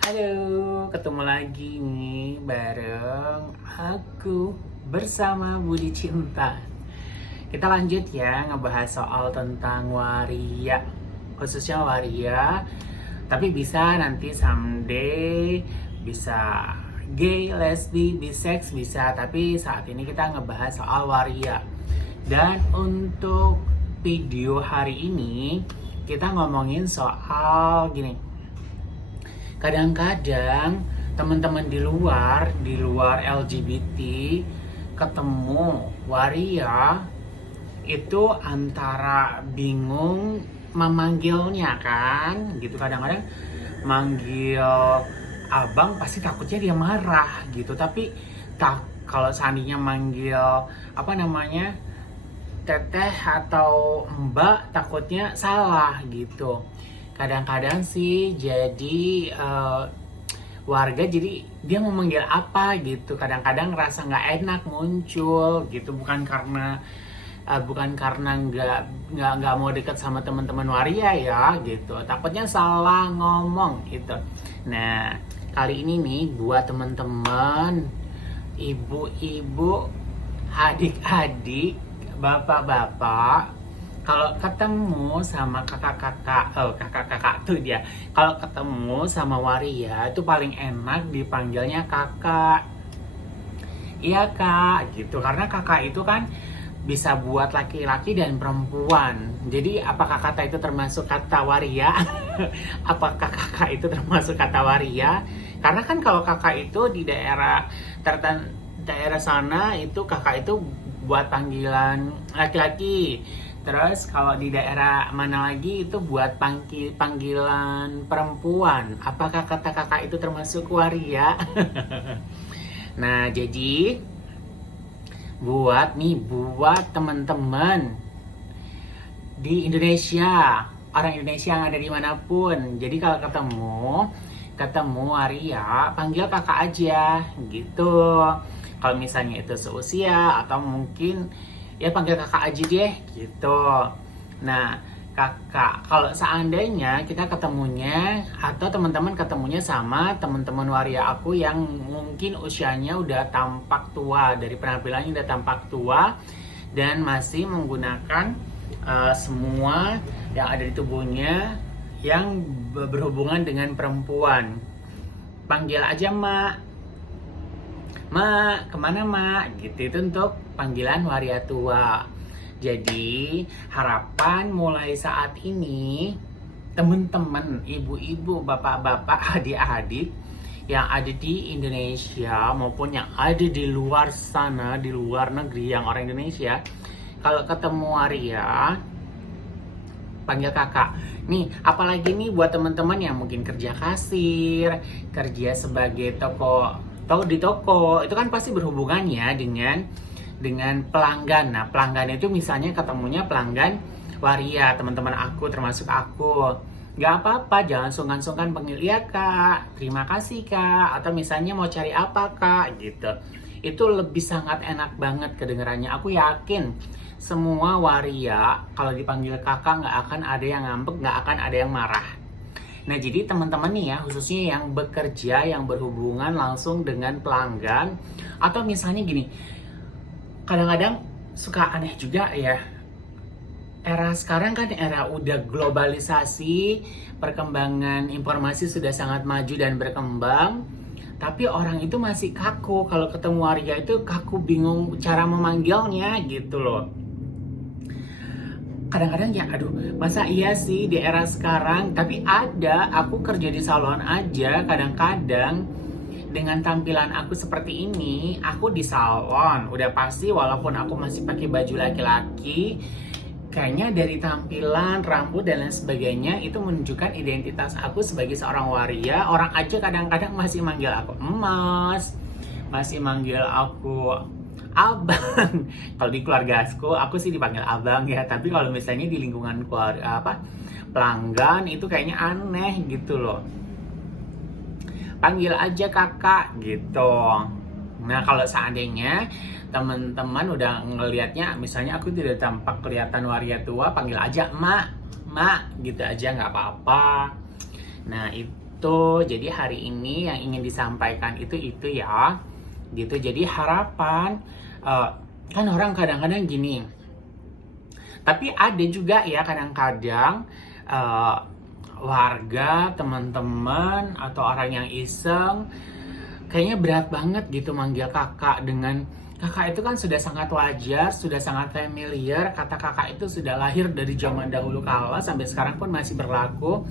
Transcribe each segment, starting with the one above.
Halo, ketemu lagi nih bareng aku bersama Budi Cinta. Kita lanjut ya ngebahas soal tentang waria, khususnya waria. Tapi bisa nanti someday bisa gay, lesbi, bisex bisa. Tapi saat ini kita ngebahas soal waria. Dan untuk video hari ini kita ngomongin soal gini. Kadang-kadang teman-teman di luar LGBT ketemu waria itu antara bingung memanggilnya kan gitu. Kadang-kadang manggil abang pasti takutnya dia marah gitu, tapi kalau seandainya manggil teteh atau mbak takutnya salah gitu. Kadang-kadang sih jadi warga jadi dia mau manggil apa gitu, kadang-kadang rasa nggak enak muncul gitu, bukan karena nggak mau deket sama teman-teman waria ya gitu, takutnya salah ngomong gitu. Nah kali ini nih buat teman-teman ibu-ibu, adik-adik, bapak-bapak, kalau ketemu sama kakak-kakak tuh dia. Kalau ketemu sama waria itu paling enak dipanggilnya kakak. Iya kak, gitu. Karena kakak itu kan bisa buat laki-laki dan perempuan. Jadi apakah kata itu termasuk kata waria? Apakah kakak itu termasuk kata waria? Karena kan kalau kakak itu di daerah sana itu kakak itu buat panggilan laki-laki. Terus kalau di daerah mana lagi itu buat panggilan perempuan. Apakah kata kakak itu termasuk waria? Nah, jadi buat teman-teman di Indonesia, orang Indonesia yang ada dimanapun. Jadi kalau ketemu waria, panggil kakak aja gitu. Kalau misalnya itu seusia atau mungkin ya panggil kakak aja deh gitu. Nah kakak, kalau seandainya kita ketemunya atau teman-teman ketemunya sama teman-teman waria aku yang mungkin usianya udah tampak tua, dari penampilannya udah tampak tua dan masih menggunakan semua yang ada di tubuhnya yang berhubungan dengan perempuan, panggil aja mak, kemana mak? Gitu, itu untuk panggilan waria tua. Jadi harapan mulai saat ini teman-teman, ibu-ibu, bapak-bapak, adik-adik yang ada di Indonesia maupun yang ada di luar sana, di luar negeri yang orang Indonesia, kalau ketemu waria panggil kakak. Nih, apalagi nih buat teman-teman yang mungkin kerja kasir, kerja sebagai di toko, itu kan pasti berhubungan ya dengan pelanggan. Nah, pelanggan itu misalnya ketemunya pelanggan waria, teman-teman aku termasuk aku. Gak apa-apa, jangan sungkan-sungkan panggil iya kak, terima kasih kak, atau misalnya mau cari apa kak gitu. Itu lebih sangat enak banget kedengarannya. Aku yakin semua waria kalau dipanggil kakak nggak akan ada yang ngambek, nggak akan ada yang marah. Nah jadi teman-teman nih ya, khususnya yang bekerja, yang berhubungan langsung dengan pelanggan, atau misalnya gini, kadang-kadang suka aneh juga ya, era sekarang kan era udah globalisasi, perkembangan informasi sudah sangat maju dan berkembang, tapi orang itu masih kaku, kalau ketemu waria itu kaku, bingung cara memanggilnya gitu loh. Kadang-kadang ya aduh, masa iya sih di era sekarang, tapi aku kerja di salon aja, kadang-kadang dengan tampilan aku seperti ini, aku di salon udah pasti walaupun aku masih pakai baju laki-laki, kayaknya dari tampilan, rambut dan lain sebagainya itu menunjukkan identitas aku sebagai seorang waria. Orang aja kadang-kadang masih manggil aku emas, masih manggil aku abang. Kalau di keluarga aku sih dipanggil abang ya, tapi kalau misalnya di lingkungan keluarga pelanggan itu kayaknya aneh gitu loh. Panggil aja kakak gitu. Nah kalau seandainya teman-teman udah ngelihatnya, misalnya aku tidak tampak kelihatan waria tua, panggil aja mak gitu aja nggak apa-apa. Nah gitu. Jadi hari ini yang ingin disampaikan itu ya. Gitu. Jadi harapan kan orang kadang-kadang gini. Tapi ada juga ya kadang-kadang warga, teman-teman atau orang yang iseng kayaknya berat banget gitu manggil kakak. Dengan kakak itu kan sudah sangat wajar, sudah sangat familiar. Kata kakak itu sudah lahir dari zaman dahulu kala sampai sekarang pun masih berlaku.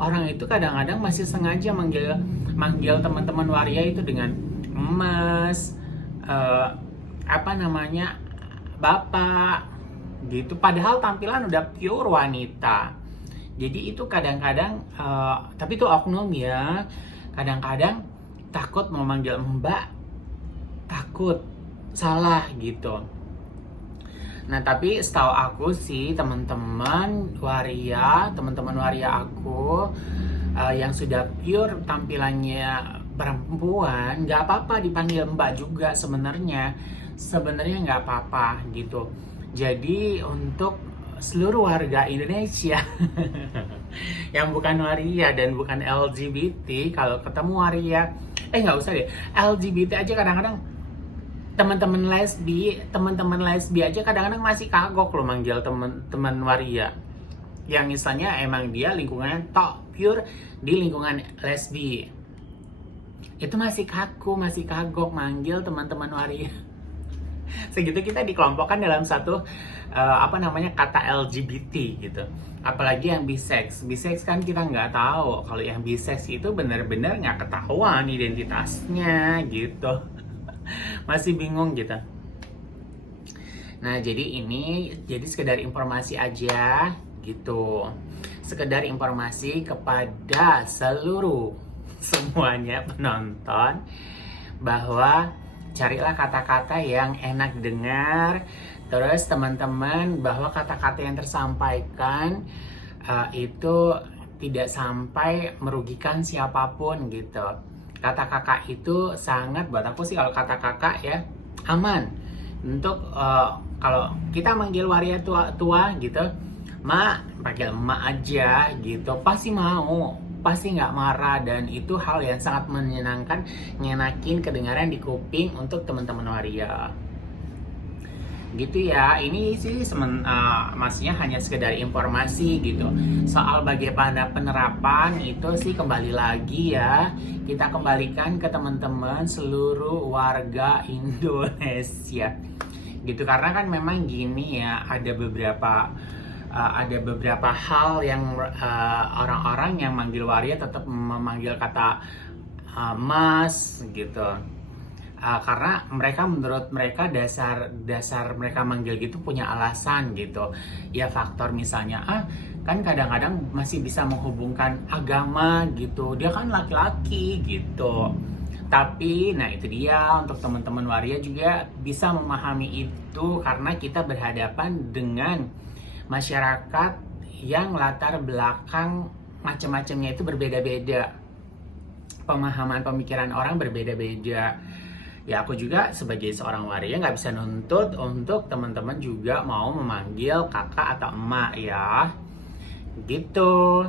Orang itu kadang-kadang masih sengaja manggil teman-teman waria itu dengan emas, bapak gitu. Padahal tampilan udah pure wanita. Jadi itu kadang-kadang, tapi itu oknum ya. Kadang-kadang takut mau manggil mbak, takut salah gitu. Nah tapi setahu aku sih teman-teman waria aku yang sudah pure tampilannya perempuan, nggak apa-apa dipanggil mbak juga sebenarnya nggak apa-apa gitu. Jadi untuk seluruh warga Indonesia yang bukan waria dan bukan LGBT, kalau ketemu waria, nggak usah deh, LGBT aja kadang-kadang teman-teman lesbi aja kadang-kadang masih kagok loh manggil teman-teman waria yang misalnya emang dia lingkungannya pure di lingkungan lesbi, itu masih kagok manggil teman-teman waria. Segitu kita dikelompokkan dalam satu kata LGBT gitu. Apalagi yang bisex kan kita nggak tahu. Kalau yang bisex itu benar-benar nggak ketahuan identitasnya gitu. Masih bingung gitu. Nah jadi sekedar informasi aja gitu. Sekedar informasi kepada semuanya penonton bahwa carilah kata-kata yang enak dengar. Terus teman-teman, bahwa kata-kata yang tersampaikan itu tidak sampai merugikan siapapun gitu. Kata kakak itu sangat, buat aku sih kalau kata kakak ya aman. Untuk kalau kita manggil waria tua gitu, mak, panggil emak aja gitu, pasti mau, pasti nggak marah. Dan itu hal yang sangat menyenangkan, nyenakin kedengaran di kuping untuk teman-teman waria gitu ya. Ini sih maksudnya hanya sekedar informasi gitu. Soal bagaimana penerapan itu sih kembali lagi ya, kita kembalikan ke teman-teman seluruh warga Indonesia gitu. Karena kan memang gini ya, ada beberapa hal yang orang-orang yang manggil waria tetap memanggil kata mas gitu. Karena menurut mereka dasar mereka manggil gitu punya alasan gitu ya. Faktor misalnya kan kadang-kadang masih bisa menghubungkan agama gitu, dia kan laki-laki gitu. Tapi nah itu dia, untuk teman-teman waria juga bisa memahami itu, karena kita berhadapan dengan masyarakat yang latar belakang macam-macamnya itu berbeda-beda, pemahaman pemikiran orang berbeda-beda. Ya aku juga sebagai seorang waria nggak bisa nuntut untuk teman-teman juga mau memanggil kakak atau emak ya gitu.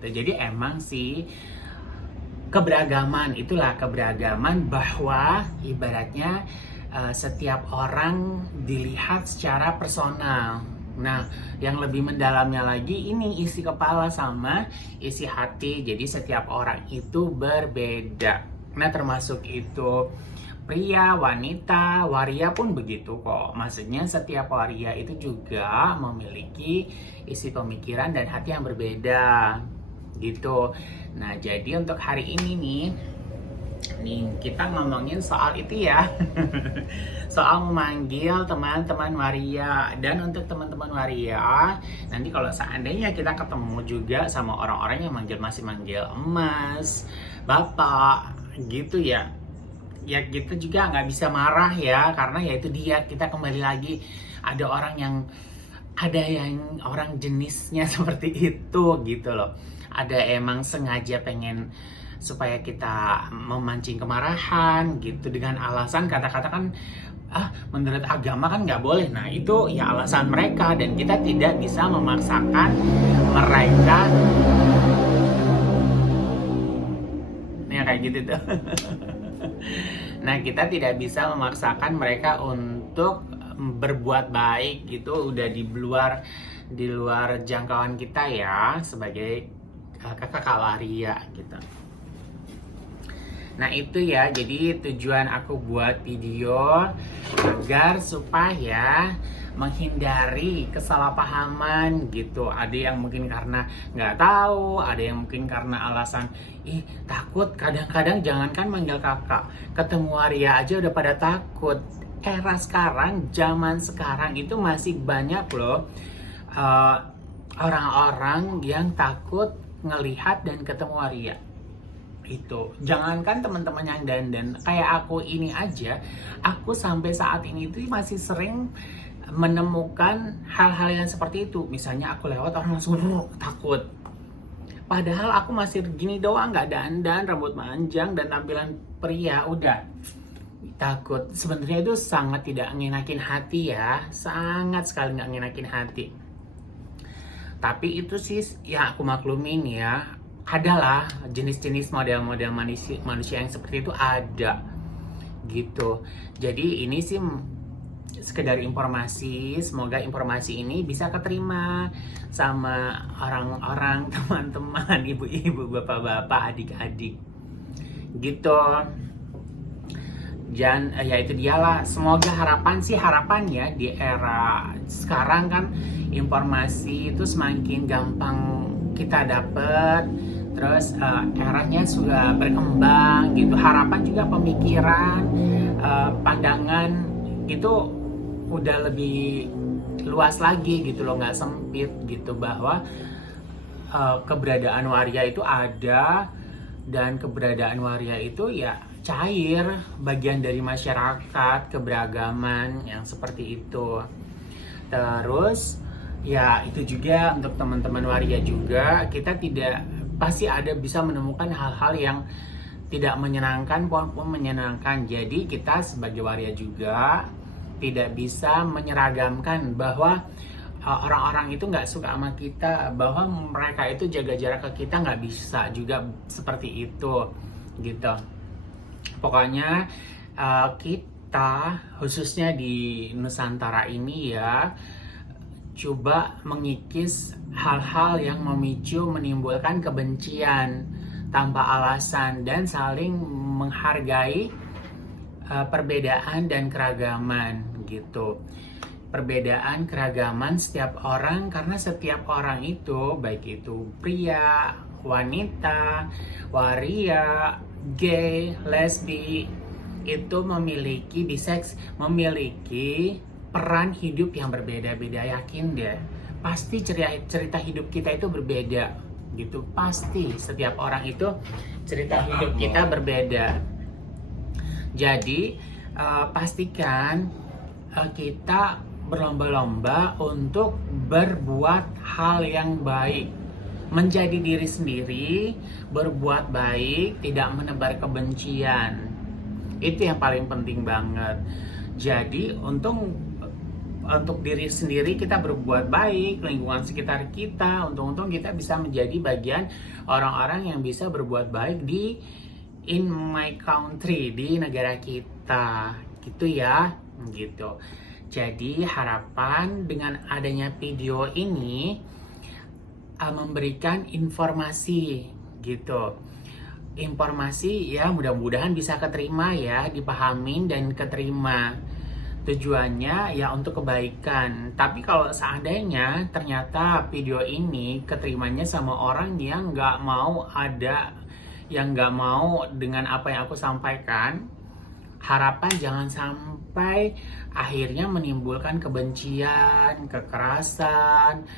Jadi emang sih keberagaman, itulah keberagaman, bahwa ibaratnya setiap orang dilihat secara personal. Nah, yang lebih mendalamnya lagi ini isi kepala sama isi hati. Jadi setiap orang itu berbeda. Nah, termasuk itu pria, wanita, waria pun begitu kok. Maksudnya setiap waria itu juga memiliki isi pemikiran dan hati yang berbeda gitu. Nah, jadi untuk hari ini nih kita ngomongin soal itu ya. Soal memanggil teman-teman waria. Dan untuk teman-teman waria, nanti kalau seandainya kita ketemu juga sama orang-orang yang masih manggil emas, bapak gitu ya, ya kita juga nggak bisa marah ya, karena ya itu dia, kita kembali lagi ada yang orang jenisnya seperti itu gitu loh. Ada emang sengaja pengen supaya kita memancing kemarahan gitu dengan alasan kata-kata kan menurut agama kan nggak boleh. Nah itu ya alasan mereka, dan kita tidak bisa memaksakan mereka yang kayak gitu tuh. Nah, kita tidak bisa memaksakan mereka untuk berbuat baik gitu, udah di luar jangkauan kita ya sebagai kakak waria gitu. Nah itu ya, jadi tujuan aku buat video agar supaya menghindari kesalahpahaman gitu. Ada yang mungkin karena nggak tahu, ada yang mungkin karena alasan takut. Kadang-kadang jangankan manggil kakak, ketemu waria aja udah pada takut. Era sekarang, zaman sekarang itu masih banyak loh orang-orang yang takut ngelihat dan ketemu waria. Itu jangankan teman-teman yang dandan kayak aku ini aja, aku sampai saat ini tuh masih sering menemukan hal-hal yang seperti itu. Misalnya aku lewat, orang langsung takut, padahal aku masih gini doang, nggak dandan, rambut panjang dan tampilan pria, udah takut. Sebenarnya itu sangat tidak ngenakin hati ya, sangat sekali nggak ngenakin hati. Tapi itu sih ya aku maklumin ya, adalah jenis-jenis model-model manusia yang seperti itu ada gitu. Jadi ini sih sekedar informasi, semoga informasi ini bisa keterima sama orang-orang, teman-teman, ibu-ibu, bapak-bapak, adik-adik gitu. Dan ya itu dialah, semoga harapan ya di era sekarang kan informasi itu semakin gampang kita dapat, terus eranya sudah berkembang gitu. Harapan juga pemikiran, pandangan gitu udah lebih luas lagi gitu loh, nggak sempit gitu, bahwa keberadaan waria itu ada, dan keberadaan waria itu ya cair, bagian dari masyarakat, keberagaman yang seperti itu. Terus ya itu juga untuk teman-teman waria juga, kita tidak pasti ada bisa menemukan hal-hal yang tidak menyenangkan maupun menyenangkan. Jadi kita sebagai waria juga tidak bisa menyeragamkan bahwa orang-orang itu nggak suka sama kita, bahwa mereka itu jaga jarak ke kita, nggak bisa juga seperti itu gitu. Pokoknya kita khususnya di Nusantara ini ya, coba mengikis hal-hal yang memicu menimbulkan kebencian tanpa alasan, dan saling menghargai perbedaan dan keragaman gitu. Perbedaan keragaman setiap orang, karena setiap orang itu, baik itu pria, wanita, waria, gay, lesbi, itu memiliki bisex, memiliki peran hidup yang berbeda-beda. Yakin deh, pasti cerita hidup kita itu berbeda gitu. Pasti setiap orang itu cerita hidup kita berbeda. Jadi pastikan kita berlomba-lomba untuk berbuat hal yang baik, menjadi diri sendiri, berbuat baik, tidak menebar kebencian. Itu yang paling penting banget. Jadi untuk diri sendiri kita berbuat baik, lingkungan sekitar kita, untung-untung kita bisa menjadi bagian orang-orang yang bisa berbuat baik in my country, di negara kita gitu ya, gitu. Jadi harapan dengan adanya video ini memberikan informasi gitu. Informasi ya mudah-mudahan bisa keterima ya, dipahamin dan keterima. Tujuannya ya untuk kebaikan. Tapi kalau seandainya ternyata video ini keterimanya sama orang yang nggak mau dengan apa yang aku sampaikan, harapan jangan sampai akhirnya menimbulkan kebencian, kekerasan,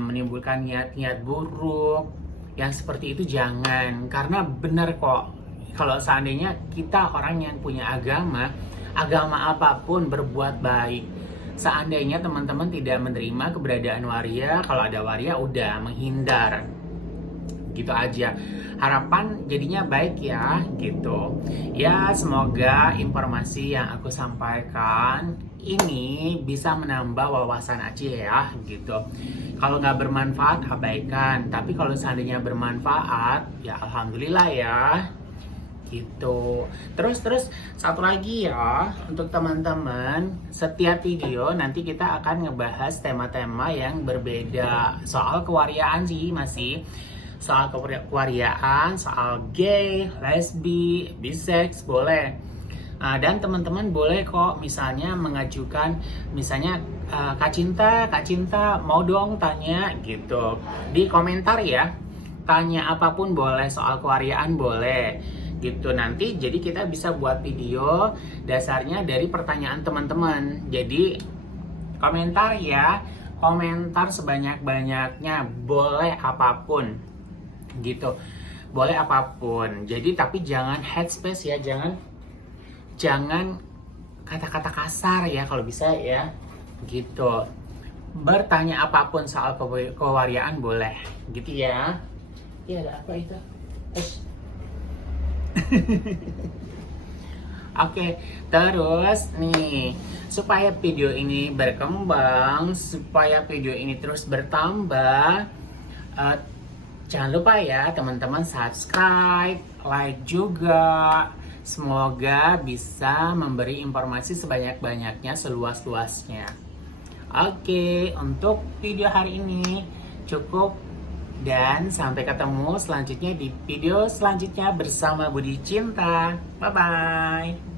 menimbulkan niat-niat buruk. Yang seperti itu jangan, karena benar kok kalau seandainya kita orang yang punya agama apapun berbuat baik. Seandainya teman-teman tidak menerima keberadaan waria, kalau ada waria udah menghindar. Gitu aja. Harapan jadinya baik ya, gitu. Ya, semoga informasi yang aku sampaikan ini bisa menambah wawasan aja ya, gitu. Kalau nggak bermanfaat, abaikan. Tapi kalau seandainya bermanfaat, ya alhamdulillah ya. gitu. Terus satu lagi ya untuk teman-teman, setiap video nanti kita akan ngebahas tema-tema yang berbeda soal kewariaan sih, masih soal kewariaan, soal gay, lesbi, bisex boleh. Dan teman-teman boleh kok misalnya mengajukan misalnya Kak Cinta mau dong tanya gitu di komentar ya. Tanya apapun boleh, soal kewariaan boleh gitu. Nanti jadi kita bisa buat video dasarnya dari pertanyaan teman-teman. Jadi komentar ya, komentar sebanyak-banyaknya, boleh apapun gitu. Boleh apapun. Jadi tapi jangan head space ya, jangan kata-kata kasar ya kalau bisa ya. Gitu. Bertanya apapun soal kewariaan boleh gitu ya. Iya, ada apa itu? Oke, terus nih, supaya video ini berkembang, supaya video ini terus bertambah, jangan lupa ya teman-teman subscribe, like juga. Semoga bisa memberi informasi sebanyak-banyaknya, seluas-luasnya. Oke, untuk video hari ini cukup. Dan sampai ketemu selanjutnya di video selanjutnya bersama Budi Cinta. Bye-bye.